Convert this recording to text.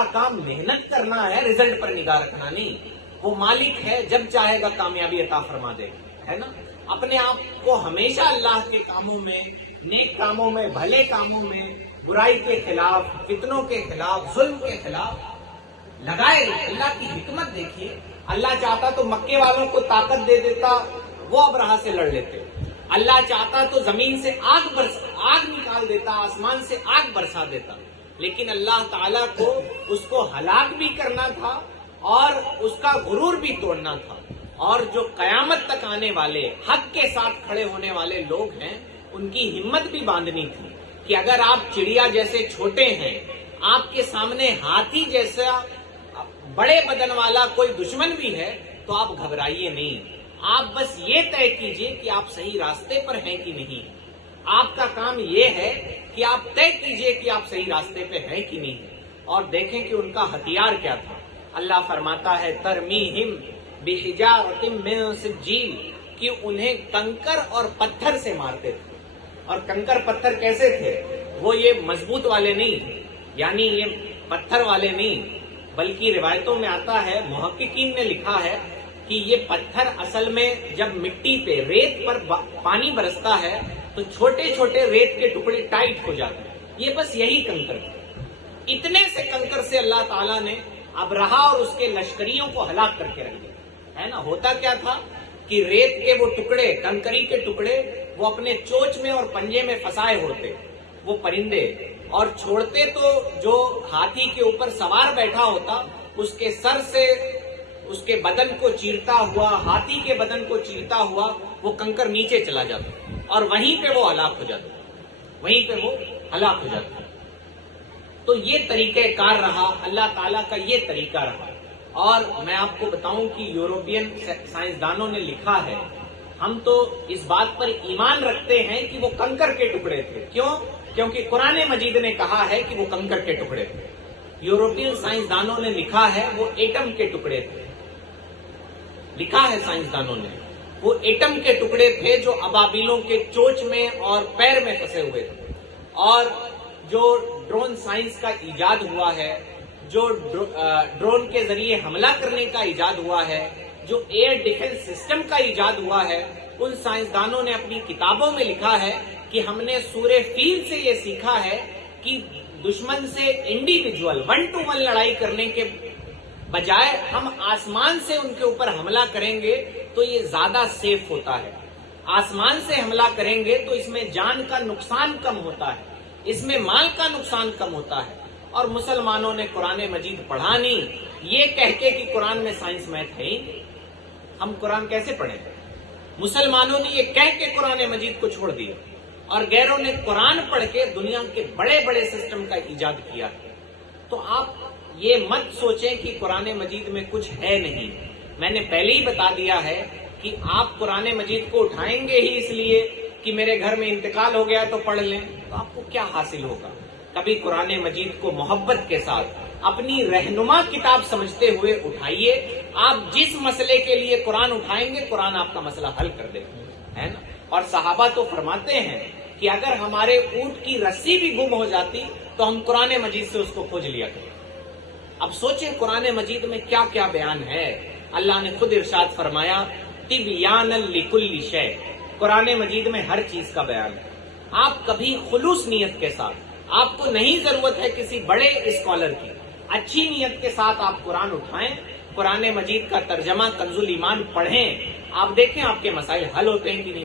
کا काम मेहनत करना है, रिजल्ट पर निगाह रखना नहीं। वो मालिक है, जब चाहेगा कामयाबी अता फरमा देगा, है ना। अपने आप को हमेशा अल्लाह के कामों में, नेक कामों में, भले कामों में, बुराई के खिलाफ, फितनों के खिलाफ, जुल्म के खिलाफ लगाए। अल्लाह की हिकमत देखिए, अल्लाह चाहता तो मक्के वालों को ताकत दे देता, वो अबरहा से लड़ लेते। अल्लाह चाहता तो जमीन से आग निकाल देता, आसमान से आग बरसा देता। लेकिन अल्लाह ताला को उसको हलाक भी करना था और उसका गुरूर भी तोड़ना था। और जो कयामत तक आने वाले हक के साथ खड़े होने वाले लोग हैं, उनकी हिम्मत भी बांधनी थी कि अगर आप चिड़िया जैसे छोटे हैं, आपके सामने हाथी जैसा बड़े बदन वाला कोई दुश्मन भी है, तो आप घबराइए नहीं। आप बस ये तय कीजिए कि आप सही रास्ते पर हैं कि नहीं। आपका काम ये है कि आप तय कीजिए कि आप सही रास्ते पे हैं कि नहीं। और देखें कि उनका हथियार क्या था। अल्लाह फरमाता है तरमीहिम बिहिजारतिम मिन सिज्जील, कि उन्हें कंकर और पत्थर से मारते थे। और कंकर पत्थर कैसे थे? वो ये मजबूत वाले नहीं, यानी ये पत्थर वाले नहीं, बल्कि रिवायतों में आता है, मुहक्किकीन ने लिखा है कि ये पत्थर असल में जब मिट्टी पे, रेत पर पानी बरसता है तो छोटे छोटे रेत के टुकड़े टाइट हो जाते हैं। ये बस यही कंकर थे। इतने से कंकर से अल्लाह ताला ने अबरहा और उसके लश्करियों को हलाक करके रख दिया, है ना। होता क्या था कि रेत के वो टुकड़े, कंकरी के टुकड़े, वो अपने चोंच में और पंजे में फंसाए होते वो परिंदे, और छोड़ते तो जो हाथी के ऊपर सवार बैठा होता, उसके सर से उसके बदन को चीरता हुआ, हाथी के बदन को चीरता हुआ वो कंकर नीचे चला जाता और वहीं पे वो हलाक हो जाता, वहीं पे वो हलाक हो जाता। तो ये तरीक़ेकार रहा, अल्लाह ताला का ये तरीका रहा। और मैं आपको बताऊं कि यूरोपियन साइंसदानों ने लिखा है, हम तो इस बात पर ईमान रखते हैं कि वो कंकर के टुकड़े थे। क्यों? क्योंकि कुरान मजीद ने कहा है कि वो कंकर के टुकड़े थे। यूरोपियन साइंसदानों ने लिखा है वो एटम के टुकड़े थे। लिखा है साइंसदानों ने वो एटम के टुकड़े थे जो अबाबिलों के चोंच में और पैर में फंसे हुए थे। और जो ड्रोन साइंस का इजाद हुआ है, जो ड्रोन के जरिए हमला करने का इजाद हुआ है, जो एयर डिफेंस सिस्टम का इजाद हुआ है, उन साइंसदानों ने अपनी किताबों में लिखा है कि हमने सूरे फील से ये सीखा है कि दुश्मन से इंडिविजुअल 1-to-1 लड़ाई करने के बजाय हम आसमान से उनके ऊपर हमला करेंगे तो ये ज्यादा सेफ होता है। आसमान से हमला करेंगे तो इसमें जान का नुकसान कम होता है, इसमें माल का नुकसान कम होता है। और मुसलमानों ने कुरान मजीद पढ़ा नहीं, ये कह के कि कुरान में साइंस मैथ है ही नहीं, हम कुरान कैसे पढ़ें? मुसलमानों ने ये कह के कुरान मजीद को छोड़ दिया और गैरों ने कुरान पढ़ के दुनिया के बड़े बड़े सिस्टम का इजाद किया। तो आप ये मत सोचें कि कुरान मजीद में कुछ है नहीं। मैंने पहले ही बता दिया है कि आप कुरान मजीद को उठाएंगे ही इसलिए कि मेरे घर में इंतकाल हो गया तो पढ़ लें, तो आपको क्या हासिल होगा? कभी कुरान मजीद को मोहब्बत के साथ अपनी रहनुमा किताब समझते हुए उठाइए। आप जिस मसले के लिए कुरान उठाएंगे, कुरान आपका मसला हल कर देगा, है ना। और सहाबा तो फरमाते हैं कि अगर हमारे ऊंट की रस्सी भी गुम हो जाती तो हम कुरान मजीद से उसको खोज लिया करते। अब सोचें कुरान मजीद में क्या क्या बयान है। अल्लाह ने खुद इरशाद फरमाया तिबयानल लिकुल्ली शै, कुरान मजीद में हर चीज का बयान है। आप कभी खुलूस नियत के साथ, आपको नहीं जरूरत है किसी बड़े स्कॉलर की, अच्छी नियत के साथ आप कुरान उठाएं, कुरान मजीद का तर्जमा कंजुल ईमान पढ़ें, आप देखें आपके मसाइल हल होते हैं कि नहीं।